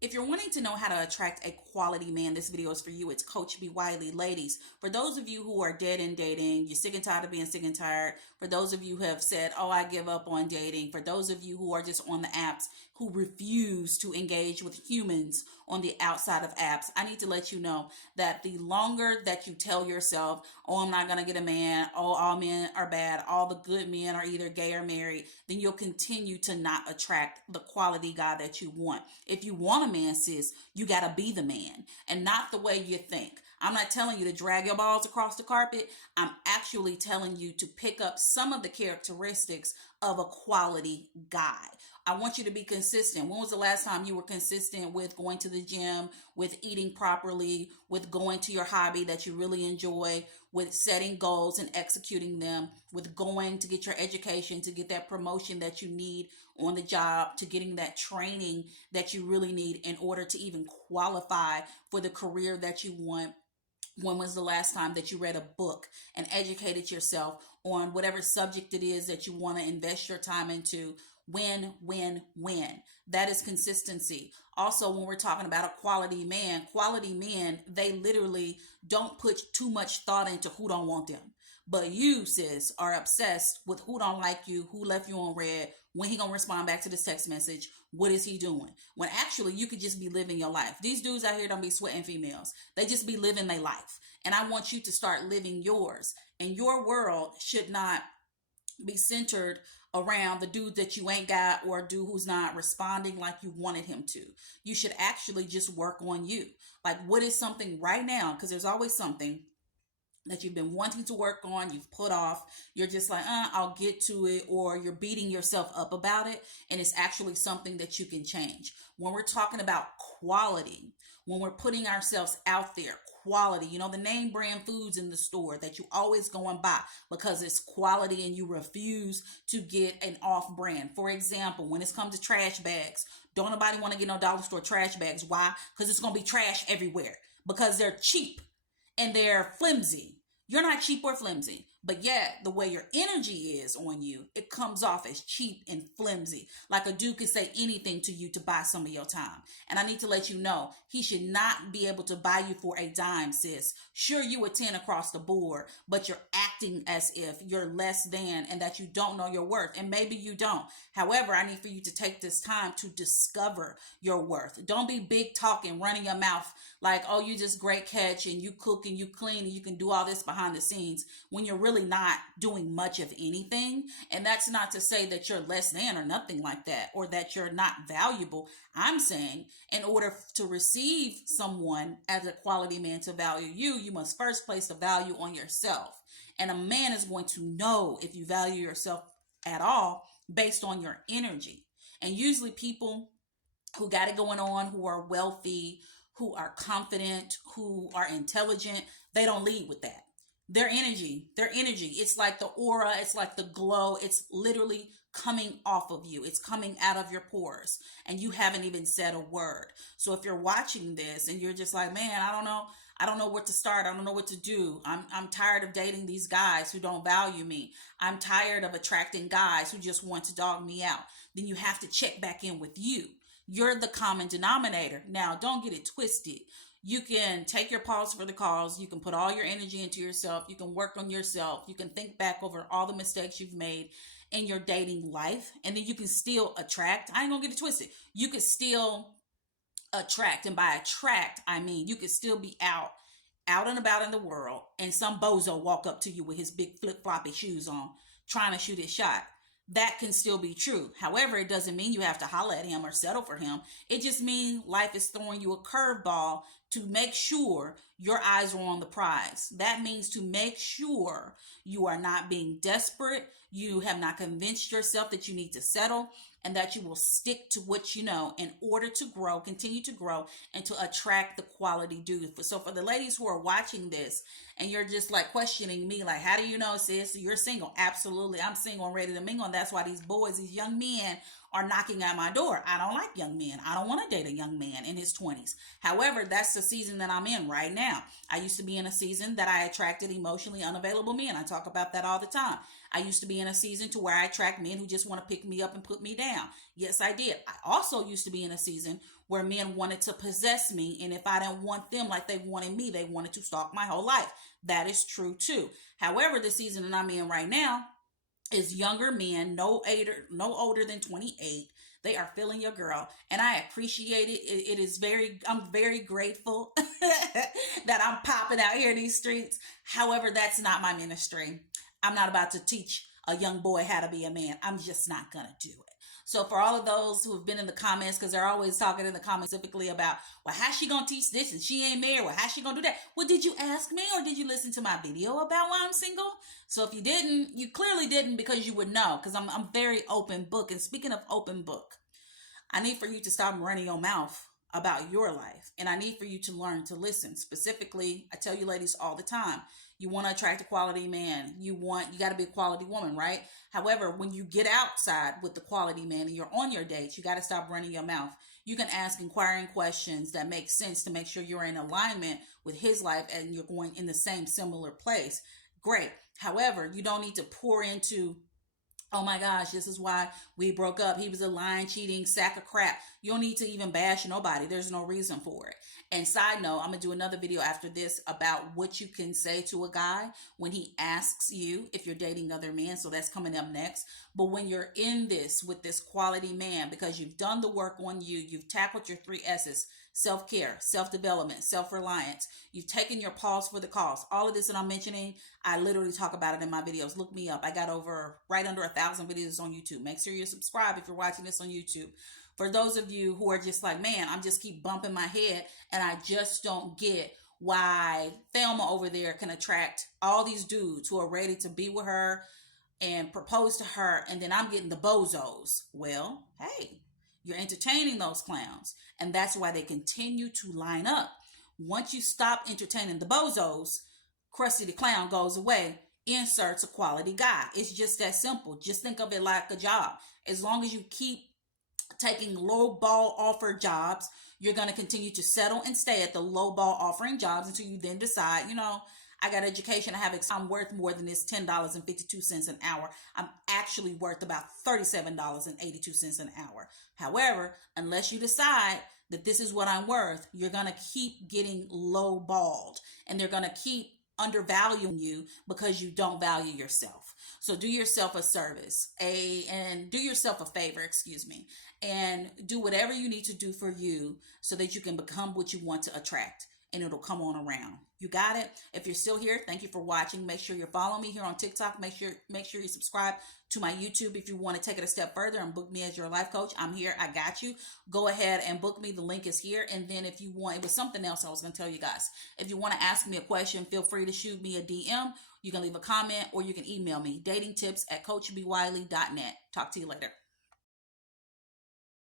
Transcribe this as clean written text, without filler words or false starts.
If you're wanting to know how to attract a quality man, this video is for you. It's Coach B. Wiley. Ladies, for those of you who are dead in dating, you're sick and tired of being sick and tired. For those of you who have said, oh, I give up on dating. For those of you who are just on the apps who refuse to engage with humans on the outside of apps, I need to let you know that the longer that you tell yourself, oh, I'm not going to get a man, oh, all men are bad, all the good men are either gay or married, then you'll continue to not attract the quality guy that you want. If you want a man, sis, you got to be the man and not the way you think. I'm not telling you to drag your balls across the carpet. I'm actually telling you to pick up some of the characteristics of a quality guy. I want you to be consistent. When was the last time you were consistent with going to the gym, with eating properly, with going to your hobby that you really enjoy, with setting goals and executing them, with going to get your education, to get that promotion that you need on the job, to getting that training that you really need in order to even qualify for the career that you want? When was the last time that you read a book and educated yourself on whatever subject it is that you want to invest your time into? When. That is consistency. Also, when we're talking about a quality men, they literally don't put too much thought into who don't want them. But you, sis, are obsessed with who don't like you, who left you on red, when he gonna respond back to this text message, what is he doing? When actually you could just be living your life. These dudes out here don't be sweating females. They just be living their life. And I want you to start living yours. And your world should not be centered around the dude that you ain't got or a dude who's not responding like you wanted him to. You should actually just work on you. Like, what is something right now? Because there's always something that you've been wanting to work on, you've put off, you're just like, I'll get to it, or you're beating yourself up about it, and it's actually something that you can change. When we're talking about quality, when we're putting ourselves out there, quality, the name brand foods in the store that you always go and buy because it's quality and you refuse to get an off brand. For example, when it's come to trash bags, don't nobody want to get no dollar store trash bags. Why? Because it's going to be trash everywhere because they're cheap and they're flimsy. You're not cheap or flimsy, but yet the way your energy is on you, it comes off as cheap and flimsy. Like a dude could say anything to you to buy some of your time. And I need to let you know, he should not be able to buy you for a dime, sis. Sure, you a 10 across the board, but you're acting as if you're less than and that you don't know your worth. And maybe you don't. However, I need for you to take this time to discover your worth. Don't be big talking, running your mouth like, oh, you just great catch and you cook and you clean and you can do all this behind the scenes when you're really not doing much of anything. And that's not to say that you're less than or nothing like that, or that you're not valuable. I'm saying in order to receive someone as a quality man to value you, you must first place the value on yourself. And a man is going to know if you value yourself at all based on your energy. And usually people who got it going on, who are wealthy, who are confident, who are intelligent, they don't lead with that. Their energy, it's like the aura, it's like the glow, it's literally coming off of you. It's coming out of your pores and you haven't even said a word. So if you're watching this and you're just like, man, I don't know where to start. I don't know what to do. I'm tired of dating these guys who don't value me. I'm tired of attracting guys who just want to dog me out. Then you have to check back in with you. You're the common denominator. Now, don't get it twisted. You can take your pause for the cause. You can put all your energy into yourself. You can work on yourself. You can think back over all the mistakes you've made in your dating life. And then you can still attract. I ain't gonna get it twisted. You could still attract. And by attract, I mean you could still be out and about in the world. And some bozo walk up to you with his big flip-floppy shoes on, trying to shoot his shot. That can still be true. However, it doesn't mean you have to holler at him or settle for him. It just means life is throwing you a curveball to make sure your eyes are on the prize. That means to make sure you are not being desperate. You have not convinced yourself that you need to settle, and that you will stick to what you know in order to grow, continue to grow, and to attract the quality dude. So for the ladies who are watching this and you're just like questioning me, like, how do you know, sis, you're single? Absolutely. I'm single and ready to mingle. And that's why these boys, these young men are knocking at my door. I don't like young men. I don't want to date a young man in his 20s. However, that's the season that I'm in right now. I used to be in a season that I attracted emotionally unavailable men. I talk about that all the time. I used to be in a season to where I attract men who just want to pick me up and put me down. Yes, I did. I also used to be in a season where men wanted to possess me, and if I didn't want them like they wanted me, they wanted to stalk my whole life. That is true too. However, the season that I'm in right now is younger men, no older than 28. They are feeling your girl, and I appreciate it. It is I'm very grateful that I'm popping out here in these streets. However, that's not my ministry. I'm not about to teach a young boy how to be a man. I'm just not gonna do it. So for all of those who have been in the comments, because they're always talking in the comments specifically about, well, how's she gonna teach this and she ain't married? Well, how's she gonna do that? Well, did you ask me or did you listen to my video about why I'm single? So if you didn't, you clearly didn't, because you would know, because I'm very open book. And speaking of open book, I need for you to stop running your mouth about your life. And I need for you to learn to listen. Specifically, I tell you ladies all the time, you want to attract a quality man. You got to be a quality woman, right? However, when you get outside with the quality man and you're on your dates, you got to stop running your mouth. You can ask inquiring questions that make sense to make sure you're in alignment with his life and you're going in the same similar place. Great. However, you don't need to pour into, oh my gosh, this is why we broke up. He was a lying, cheating sack of crap. You don't need to even bash nobody. There's no reason for it. And side note, I'm going to do another video after this about what you can say to a guy when he asks you if you're dating other men. So that's coming up next. But when you're in this with this quality man, because you've done the work on you, you've tackled your 3 S's, self-care, self-development, self-reliance. You've taken your pause for the cause. All of this that I'm mentioning, I literally talk about it in my videos. Look me up. I got right under 1,000 videos on YouTube. Make sure you subscribe if you're watching this on YouTube. For those of you who are just like, man, I'm just keep bumping my head and I just don't get why Thelma over there can attract all these dudes who are ready to be with her and propose to her, and then I'm getting the bozos. Well, hey, you're entertaining those clowns, and that's why they continue to line up. Once you stop entertaining the bozos, Krusty the Clown goes away, inserts a quality guy. It's just that simple. Just think of it like a job. As long as you keep taking low ball offer jobs, you're going to continue to settle and stay at the low ball offering jobs until you then decide, I got education, I'm worth more than this $10.52 an hour. I'm actually worth about $37.82 an hour. However, unless you decide that this is what I'm worth, you're going to keep getting low balled, and they're going to keep undervaluing you because you don't value yourself. So do yourself a service, and do yourself a favor, and do whatever you need to do for you so that you can become what you want to attract, and it'll come on around. You got it? If you're still here, thank you for watching. Make sure you're following me here on TikTok. Make sure you subscribe to my YouTube if you want to take it a step further and book me as your life coach. I'm here. I got you. Go ahead and book me. The link is here. And then if you want, it was something else I was going to tell you guys. If you want to ask me a question, feel free to shoot me a DM. You can leave a comment or you can email me, datingtips@coachbwiley.net. Talk to you later.